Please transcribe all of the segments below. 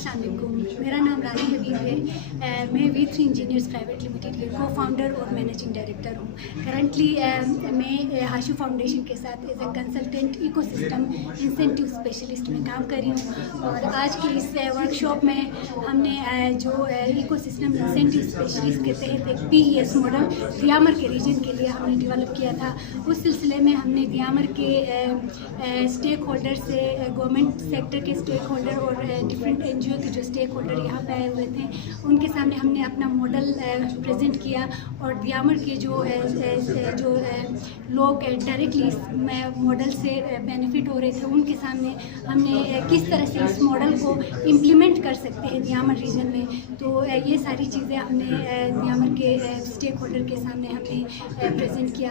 अस्सलाम वालेकुम, मेरा नाम रानी हबीब है। मैं V3 इंजीनियर्स प्राइवेट लिमिटेड के को फाउंडर और मैनेजिंग डायरेक्टर हूँ। करंटली मैं हाशू फाउंडेशन के साथ as a consultant ecosystem incentive specialist में काम कर रही हूँ। और आज की इस वर्कशॉप में हमने जो इकोसिस्टम इंसेंटिव स्पेशलिस्ट के तहत एक PES मॉडल दियामर के रीजन के लिए हमने डेवलप किया था। उस सिलसिले में हमने दियामर के स्टेक होल्डर से गवर्नमेंट सेक्टर के स्टेक होल्डर और डिफरेंट NGO के जो स्टेक होल्डर यहाँ पे आए हुए थे, उनके सामने हमने अपना मॉडल प्रेजेंट किया। और दियामर के जो लोग डायरेक्टली इस मॉडल से बेनिफिट हो रहे थे, उनके सामने हमने किस तरह से इस मॉडल को इम्प्लीमेंट कर सकते हैं दियामर रीजन में। तो ये सारी चीज़ें हमने दियामर के स्टेक होल्डर के सामने हमने प्रेजेंट किया।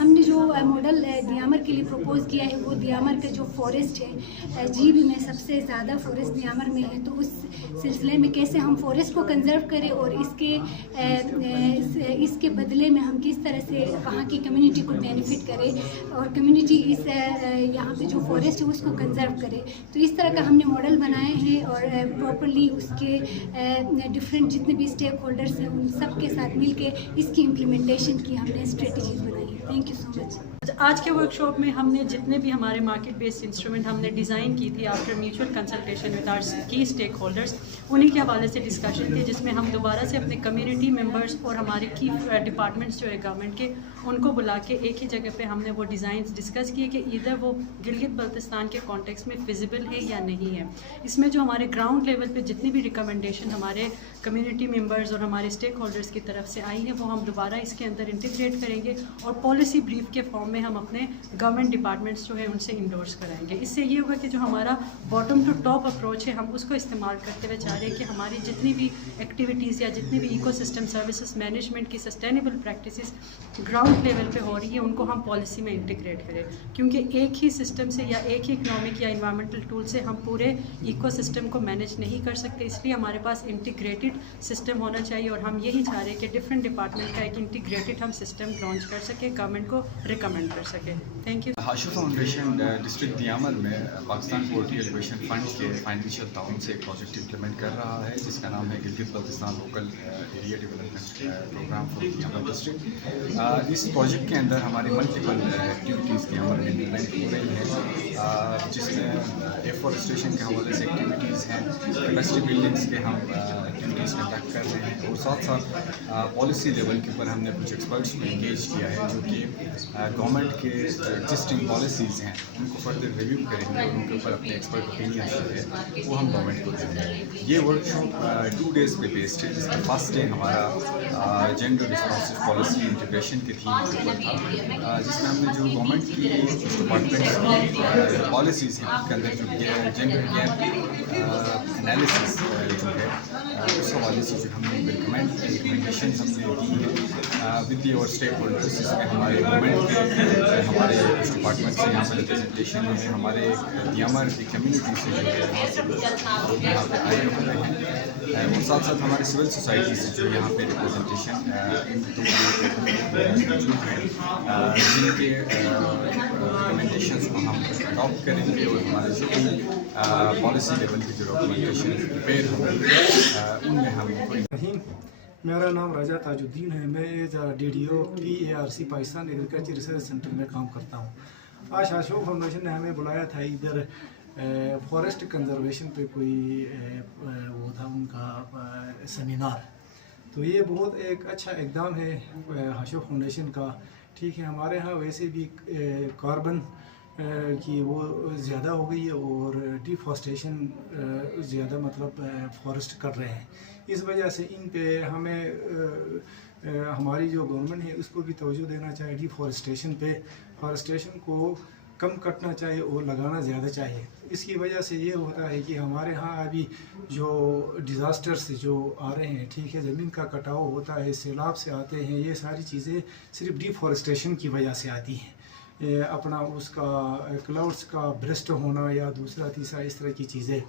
हमने जो मॉडल दियामर के लिए प्रपोज किया है वो दियामर का जो फॉरेस्ट है, GB में सबसे ज़्यादा फॉरेस्ट दियामर में है, तो उस सिलसिले में कैसे हम फॉरेस्ट को कंजर्व करें और इसके बदले में हम किस तरह से वहाँ की कम्युनिटी को बेनिफिट करें और कम्युनिटी इस यहाँ पे जो फॉरेस्ट है उसको कंजर्व करे। तो इस तरह का हमने मॉडल बनाए हैं और प्रॉपरली उसके डिफरेंट जितने भी स्टेक होल्डर्स हैं उन सब के साथ मिलके इसकी इम्प्लीमेंटेशन की हमने स्ट्रेटजीज बनाई है। Thank you so much. आज के वर्कशॉप में हमने जितने भी हमारे मार्केट बेस्ड इंस्ट्रूमेंट हमने डिज़ाइन की थी after mutual consultation with our key stakeholders, उन्हीं के हवाले से डिस्कशन थी, जिसमें हम दोबारा से अपने कम्युनिटी मेंबर्स और हमारे की डिपार्टमेंट्स जो है गवर्नमेंट के, उनको बुला के एक ही जगह पे हमने वो डिज़ाइन डिस्कस किए कि इधर वो गिलगित बल्तिस्तान के कॉन्टेक्स्ट में फिजिबल है या नहीं है। इसमें जो हमारे ग्राउंड लेवल पे जितनी भी रिकमेंडेशन हमारे कम्युनिटी मेंबर्स और हमारे स्टेक होल्डर्स की तरफ से आई है, वो हम दोबारा इसके अंदर इंटीग्रेट करेंगे और पॉलिसी ब्रीफ के फॉर्म में हम अपने गवर्नमेंट डिपार्टमेंट्स जो है उनसे इंडोर्स कराएंगे। इससे ये होगा कि जो हमारा बॉटम टू टॉप अप्रोच है, हम उसको इस्तेमाल करते हुए चाह रहे हैं कि हमारी जितनी भी एक्टिविटीज़ या जितनी भी इकोसिस्टम सर्विसेज मैनेजमेंट की सस्टेनेबल प्रैक्टिसेस ग्राउंड लेवल पे हो रही है, उनको हम पॉलिसी में इंटीग्रेट करें। क्योंकि एक ही सिस्टम से या एक ही इकोनॉमिक या इन्वायरमेंटल टूल से हम पूरे इकोसिस्टम को मैनेज नहीं कर सकते, इसलिए हमारे पास इंटीग्रेटेड सिस्टम होना चाहिए। और हम यही चाह रहे हैं कि डिफरेंट डिपार्टमेंट का एक इंटीग्रेटेड हम सिस्टम लॉन्च कर सकें, गवर्नमेंट को रिकमेंड कर सकें। Thank you. Hashoo foundation district Diamer में पाकिस्तान पोवर्टी एलिवेशन फंड के फाइनेंशियल ताउन से एक प्रोजेक्ट इम्प्लीमेंट कर रहा है, जिसका नाम है Gilgit Baltistan local area development programme for Diamer district. इस प्रोजेक्ट के अंदर हमारी मल्टीपल एक्टिविटीज़ दियामर में इम्प्लीमेंट हो रही हैं, जिसमें एफॉरेस्टेशन के हवाले से एक्टिविटीज़ हैं, कैपेसिटी बिल्डिंग्स के हम एक्टिविटीज़ कंडक्ट कर रहे हैं, और साथ साथ पॉलिसी लेवल के ऊपर हमने कुछ एक्सपर्ट्स को इंगेज किया है जो कि गवर्नमेंट के एग्जिस्टिंग पॉलिसीज़ हैं उनको फर्दर रिव्यू करेंगे और उनके ऊपर अपने एक्सपर्ट ओपिनियन जो है वो हम गवर्नमेंट को देंगे। ये वर्कशॉप 2 डेज़ पे बेस्ड है, जिसका फर्स्ट डे हमारा जेंडर रिस्पॉन्सिव पॉलिसी इंटीग्रेशन के थीम के ऊपर था, जिसमें हमने जो गवर्नमेंट की डिपार्टमेंट की पॉलिसीज़ हैं उनके अंदर जो जेंडर गैप एनालिसिस जो है उस हवाले से जो हमने रिकमेंडेशन हमने दी है विद योर स्टेक होल्डर्स, जिसमें हमारे गवर्नमेंट के हमारे कुछ डिपार्टमेंट से यहाँ पर रिप्रेजेंटेशन है, हमारे दियामर की कम्युनिटी से जो है लोग यहाँ पे आए हुए हैं, और साथ साथ हमारे सिविल सोसाइटी से जो यहाँ पे रिप्रेजेंटेशन मौजूद है, जिनके रिकमेंडेशंस को हम अडॉप्ट करेंगे और हमारे जो भी पॉलिसी लेवल की जो रिकमेंडेशन प्रिपेयर होंगी उनमें हम। मेरा नाम राजा ताजुद्दीन है। मैं as DDO PARC Pakistan agriculture research centre में काम करता हूँ। आज हाशू फाउंडेशन ने हमें बुलाया था इधर फॉरेस्ट कंजर्वेशन पे कोई वो था उनका सेमिनार। तो ये बहुत एक अच्छा इक़दाम है हाशू फाउंडेशन का। ठीक है, हमारे यहाँ वैसे भी कार्बन कि वो ज़्यादा हो गई है और डिफॉरेस्टेशन ज़्यादा मतलब फॉरेस्ट कर रहे हैं। इस वजह से इन पे हमें हमारी जो गवर्नमेंट है उसको भी तवज्जो देना चाहिए। डिफॉरेस्टेशन पे फॉरेस्टेशन को कम कटना चाहिए और लगाना ज़्यादा चाहिए। इसकी वजह से ये होता है कि हमारे यहाँ अभी जो डिज़ास्टर्स जो आ रहे हैं, ठीक है, ज़मीन का कटाव होता है, सैलाब से आते हैं, ये सारी चीज़ें सिर्फ डिफॉरेस्टेशन की वजह से आती हैं। अपना उसका क्लाउड्स का ब्रेस्ट होना या दूसरा तीसरा इस तरह की चीज़ें,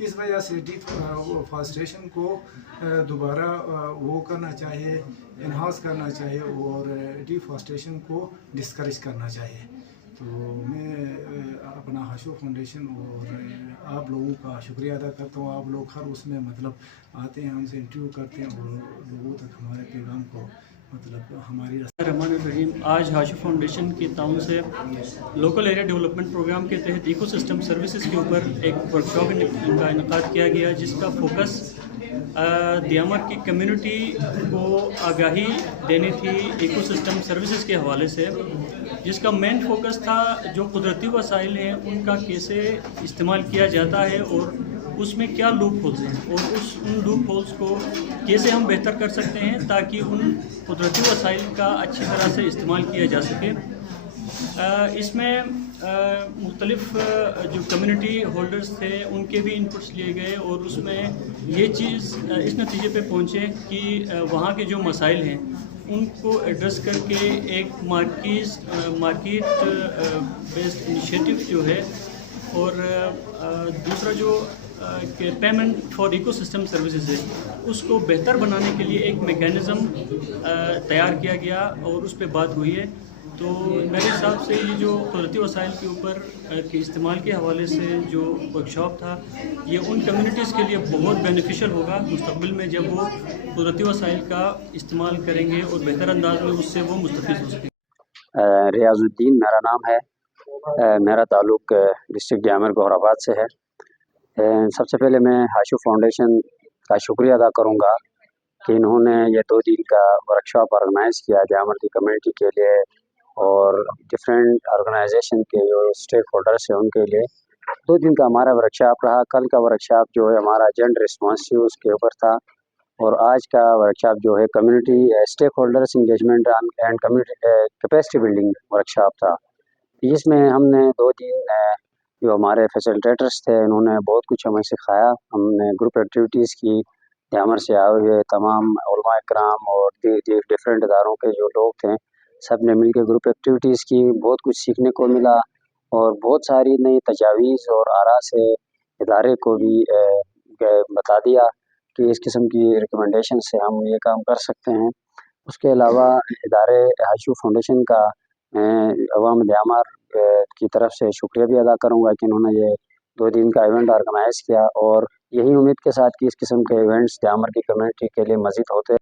इस वजह से डिफॉरेस्टेशन को दोबारा वो करना चाहिए, इन्हांस करना चाहिए और डिफॉरेस्टेशन को डिस्करेज करना चाहिए। تو میں اپنا حاشو فاؤنڈیشن اور آپ لوگوں کا شکریہ ادا کرتا ہوں. آپ لوگ ہر اس میں مطلب آتے ہیں, ہم سے انٹرویو کرتے ہیں اور لوگوں تک ہمارے پیغام کو مطلب ہماری الرحمن الرحیم. آج حاشو فاؤنڈیشن کی تعاون سے لوکل ایریا ڈیولپمنٹ پروگرام کے تحت ایکو سسٹم سروسز کے اوپر ایک ورک شاپ کا انعقاد کیا گیا, جس کا فوکس دیامر کی کمیونٹی کو آگاہی دینی تھی ایکو سسٹم سروسز کے حوالے سے, جس کا مین فوکس تھا جو قدرتی وسائل ہیں ان کا کیسے استعمال کیا جاتا ہے اور اس میں کیا لوپ ہولز ہیں اور ان لوپ ہولز کو کیسے ہم بہتر کر سکتے ہیں تاکہ ان قدرتی وسائل کا اچھی طرح سے استعمال کیا جا سکے. اس میں مختلف جو کمیونٹی ہولڈرز تھے ان کے بھی انپٹس لیے گئے اور اس میں یہ چیز اس نتیجے پہ پہنچے کہ وہاں کے جو مسائل ہیں ان کو ایڈریس کر کے ایک مارکیٹ بیسڈ انیشیٹو جو ہے, اور دوسرا جو کہ payment for ecosystem services ہے اس کو بہتر بنانے کے لیے ایک میکینزم تیار کیا گیا اور اس پہ بات ہوئی ہے. تو میرے حساب سے یہ جو قدرتی وسائل کے اوپر کے استعمال کے حوالے سے جو ورک شاپ تھا یہ ان کمیونٹیز کے لیے بہت بینیفیشل ہوگا مستقبل میں, جب وہ قدرتی وسائل کا استعمال کریں گے اور بہتر انداز میں اس سے وہ مستفید ہو سکیں. ریاض الدین میرا نام ہے. میرا تعلق ڈسٹرکٹ دیامر گوہر آباد سے ہے. سب سے پہلے میں حاشو فاؤنڈیشن کا شکریہ ادا کروں گا کہ انہوں نے یہ 2 دن کا ورک شاپ آرگنائز کیا دیامر کی کمیونٹی کے لیے اور ڈفرینٹ آرگنائزیشن کے جو اسٹیک ہولڈرس ہیں ان کے لیے. 2 دن کا ہمارا ورک شاپ رہا. کل کا ورک شاپ جو ہے ہمارا جنڈر ریسپانسو اس کے اوپر تھا, اور آج کا ورک شاپ جو ہے community stack holders engagement and community capacity building work shop تھا. جس میں ہم نے 2 دن جو ہمارے فیسیلیٹیٹرس تھے انہوں نے بہت کچھ ہمیں سکھایا. ہم نے گروپ ایکٹیویٹیز کی, دیامر سے آئے ہوئے تمام علماء اکرام اور ڈفرینٹ اداروں کے جو لوگ تھے سب نے مل کے گروپ ایکٹیویٹیز کی. بہت کچھ سیکھنے کو ملا اور بہت ساری نئی تجاویز اور آراء سے ادارے کو بھی بتا دیا کہ اس قسم کی ریکمنڈیشن سے ہم یہ کام کر سکتے ہیں. اس کے علاوہ ادارے حاشو فاؤنڈیشن کا عوام دیامر کی طرف سے شکریہ بھی ادا کروں گا کہ انہوں نے یہ 2 دن کا ایونٹ آرگنائز کیا, اور یہی امید کے ساتھ کہ اس قسم کے ایونٹس دیامر کی کمیونٹی کے لیے مزید ہوتے